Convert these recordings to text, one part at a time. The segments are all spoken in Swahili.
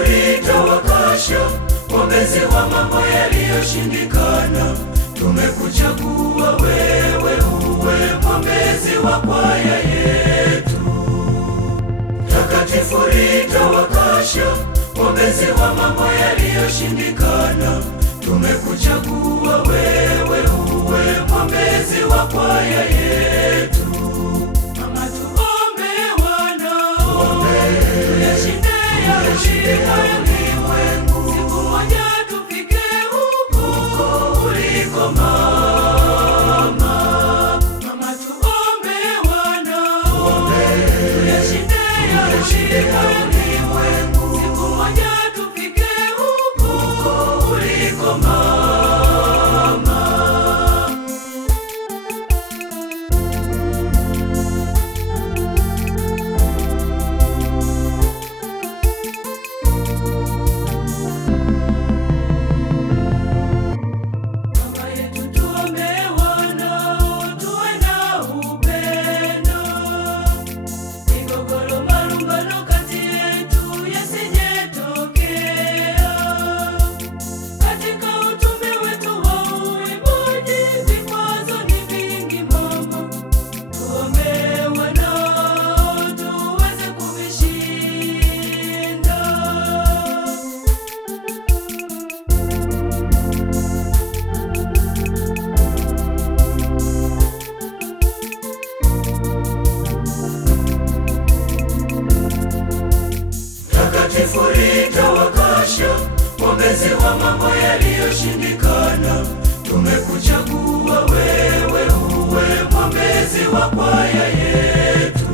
litawakasha, mwombezi wa mambo yaliyoshindikana. Tumekuchagua wewe uwe mwombezi wa kwaya yetu. Takatifu litawakasha, mwombezi wa mambo yaliyoshindikana. Tumekuchagua wewe uwe mwombezi wa kwaya yetu. Mama, tuombe wanao tuyashinde ulimwengu, siku moja tufike huko uliko mama. Mama, tuombe wanao tuyashinde ulimwengu, siku moja tufike huko uliko mama. Takatifu litawakasha, mwombezi wa mambo yaliyoshindikana. Tumekuchagua wewe uwe mwombezi wa kwaya yetu.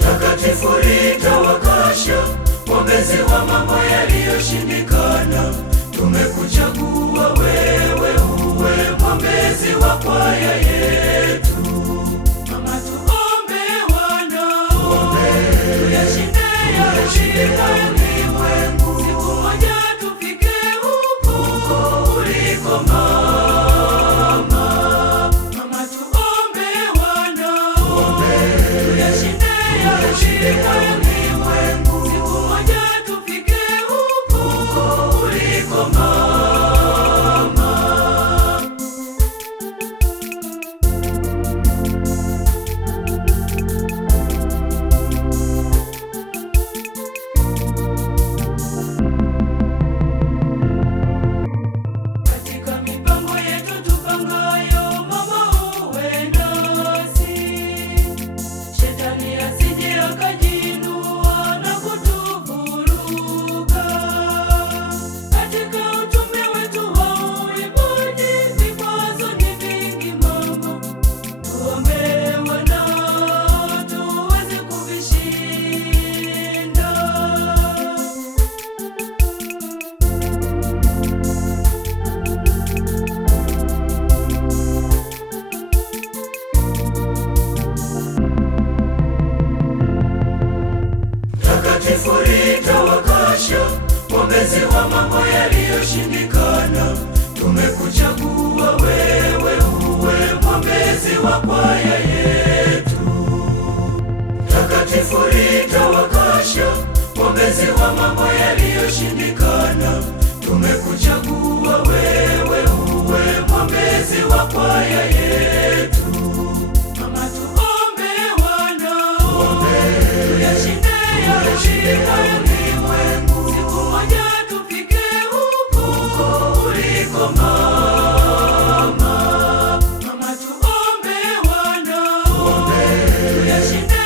Takatifu litawakasha, mwombezi wa mambo yaliyoshindikana. Tumekuchagua wewe uwe mwombezi wa kwaya yetu. Mama, tuombe wanao tuyashinde ulimwengu, siku moja tufike huko uliko mama. Mama, tuombe wanao tuyashinde ulimwengu, siku moja tufike huko uliko mama. Takatifu litawakasha, mwombezi wa mambo yaliyoshindikana. Tumekuchagua wewe uwe mwombezi wa kwaya yetu. Takatifu litawakasha, mwombezi wa mambo yaliyoshindikana. Tumekuchagua wewe uwe mwombezi wa kwaya yetu. Mama, tuombe wanao tuyashinde ulimwengu, siku moja tufike huko uliko mama. Mama, tuombe wanao tuyashinde